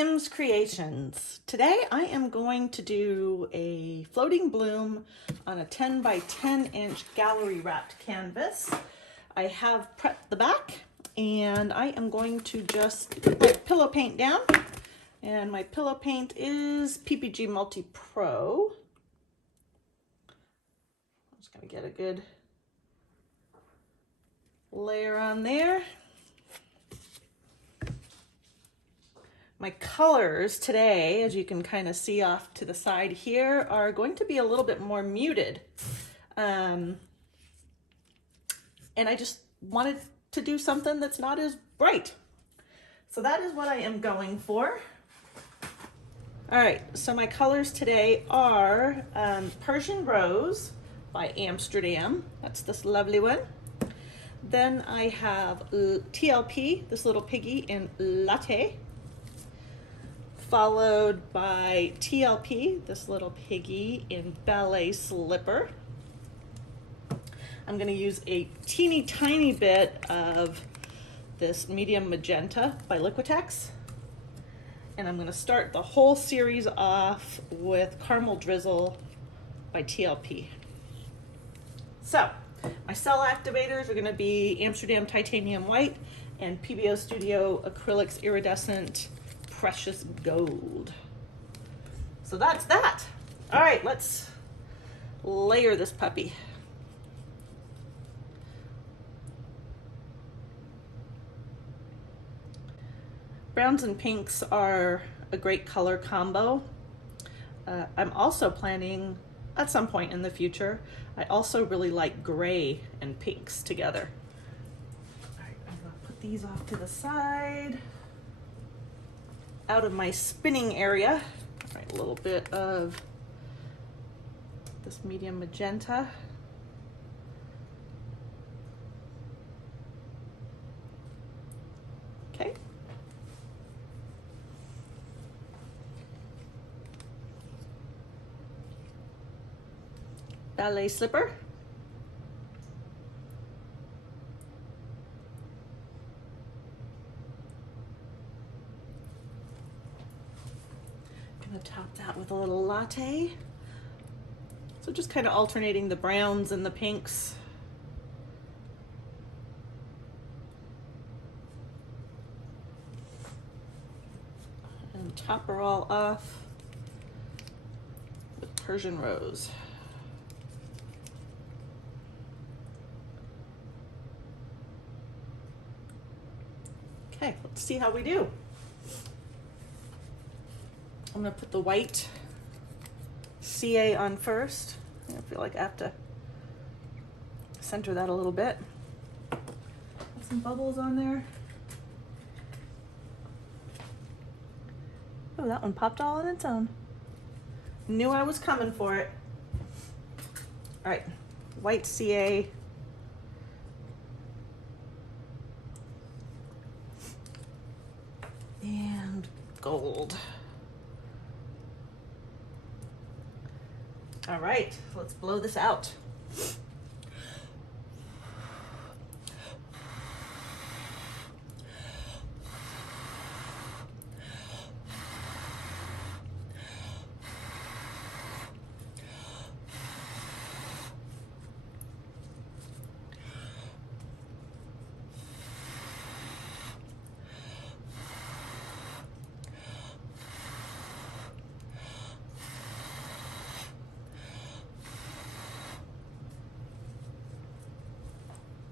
Kim's Creations. Today I am going to do a floating bloom on a 10 by 10 inch gallery wrapped canvas. I have prepped the back and I am going to just put my pillow paint down, and my pillow paint is PPG Multi Pro. I'm just going to get a good layer on there. My colors today, as you can kind of see off to the side here, are going to be a little bit more muted. And I just wanted to do something that's not as bright. So that is what I am going for. All right, so my colors today are Persian Rose by Amsterdam. That's this lovely one. Then I have TLP, this little piggy in Latte, followed by TLP, this little piggy in Ballet Slipper. I'm gonna use a teeny tiny bit of this medium magenta by Liquitex. And I'm gonna start the whole series off with Caramel Drizzle by TLP. So, my cell activators are gonna be Amsterdam Titanium White and PBO Studio Acrylics Iridescent Precious Gold. So that's that. All right, let's layer this puppy. Browns and pinks are a great color combo. I'm also planning at some point in the future, I also really like gray and pinks together. All right, I'm gonna put these off to the side. Out of my spinning area, all right, a little bit of this medium magenta. Okay. Ballet Slipper. Gonna top that with a little Latte. So just kind of alternating the browns and the pinks. And top her all off with Persian Rose. Okay, let's see how we do. I'm gonna put the white CA on first. I feel like I have to center that a little bit. Put some bubbles on there. Oh, that one popped all on its own. Knew I was coming for it. All right, white CA. And gold. All right, let's blow this out.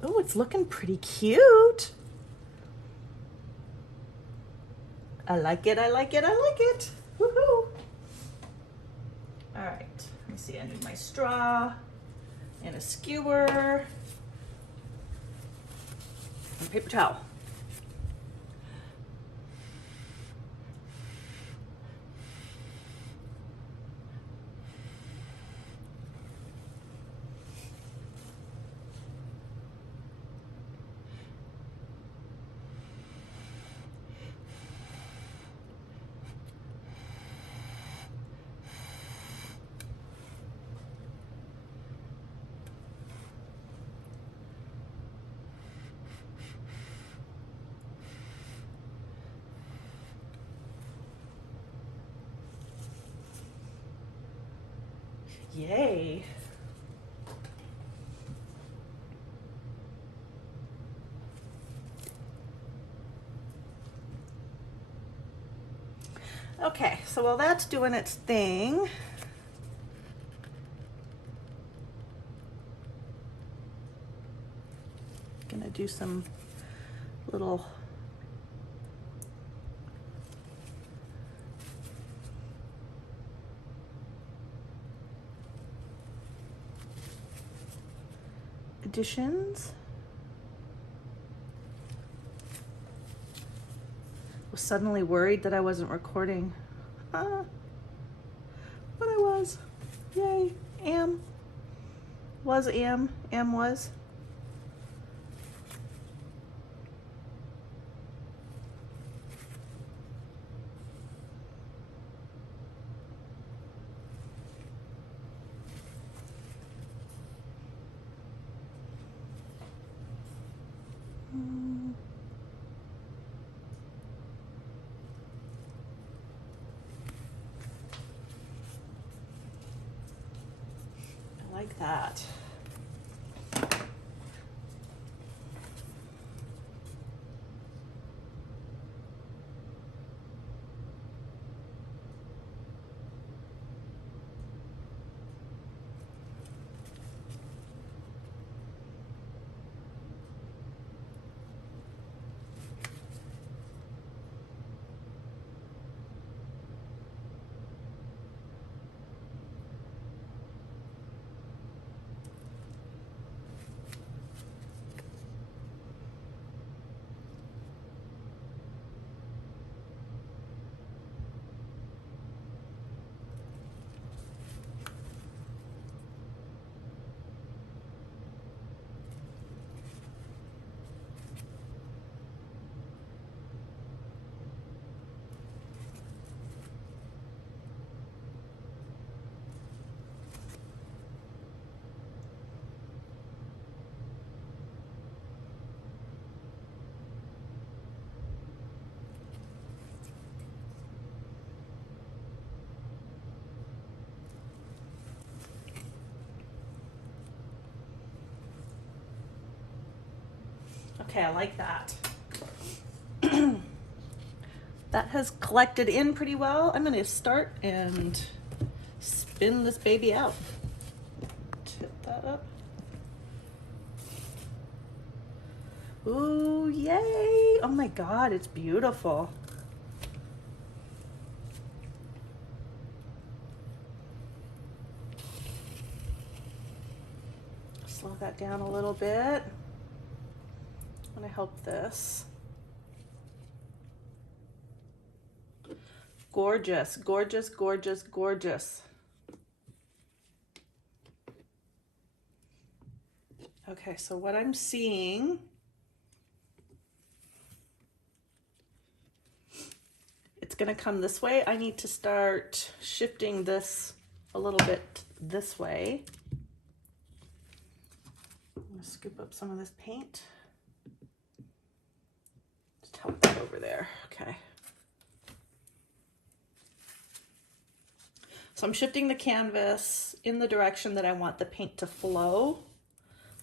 Oh, it's looking pretty cute. I like it, I like it, I like it. Woohoo! All right, let me see, I need my straw and a skewer and paper towel. Yay. Okay, so while that's doing its thing, gonna do some little additions. Was suddenly worried that I wasn't recording. But I was. Yay. Am. Was. I like that. Okay, I like that. That has collected in pretty well. I'm gonna start and spin this baby out. Tip that up. Ooh, yay! Oh my God, it's beautiful. Slow that down a little bit. I'm gonna help this. Gorgeous, gorgeous, gorgeous, gorgeous. Okay, so what I'm seeing, it's gonna come this way. I need to start shifting this a little bit this way. I'm gonna scoop up some of this paint. Just help that over there, okay. So I'm shifting the canvas in the direction that I want the paint to flow,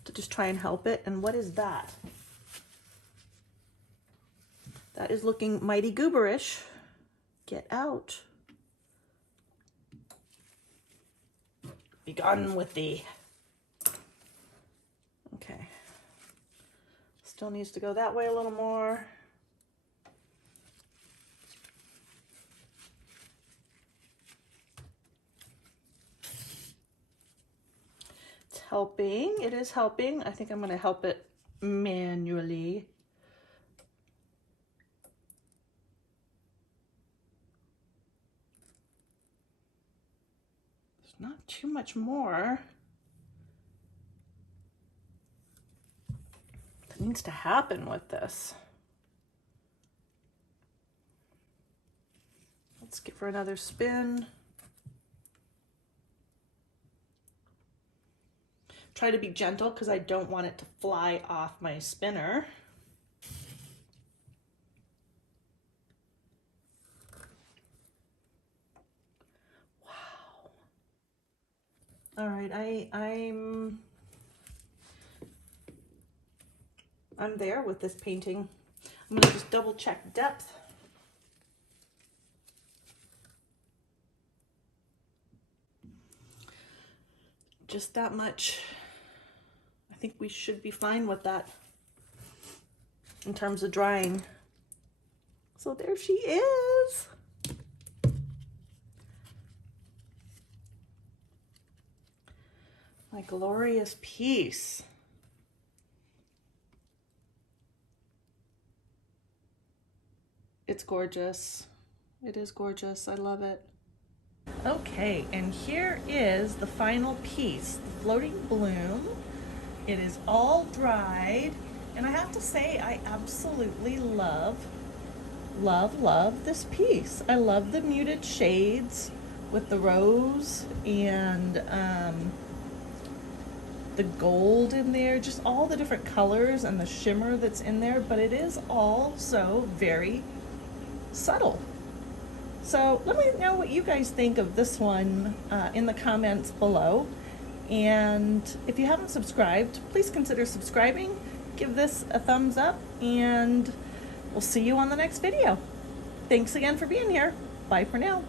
to just try and help it. And what is that? That is looking mighty gooberish. Get out. Be gone with thee. Okay. Still needs to go that way a little more. It's helping. It is helping. I think I'm going to help it manually. There's not too much more that needs to happen with this. Let's give her another spin. Try to be gentle because I don't want it to fly off my spinner. Wow. right, I'm there with this painting. I'm gonna just double check depth. Just that much. I think we should be fine with that in terms of drying. So there she is. My glorious piece. It's gorgeous. It is gorgeous. I love it. Okay, and here is the final piece, the floating bloom. It is all dried, and I have to say I absolutely love this piece. I love the muted shades with the rose and the gold in there, just all the different colors and the shimmer that's in there, but it is all so very subtle. So let me know what you guys think of this one in the comments below. And if you haven't subscribed, please consider subscribing. Give this a thumbs up, and we'll see you on the next video. Thanks again for being here. Bye for now.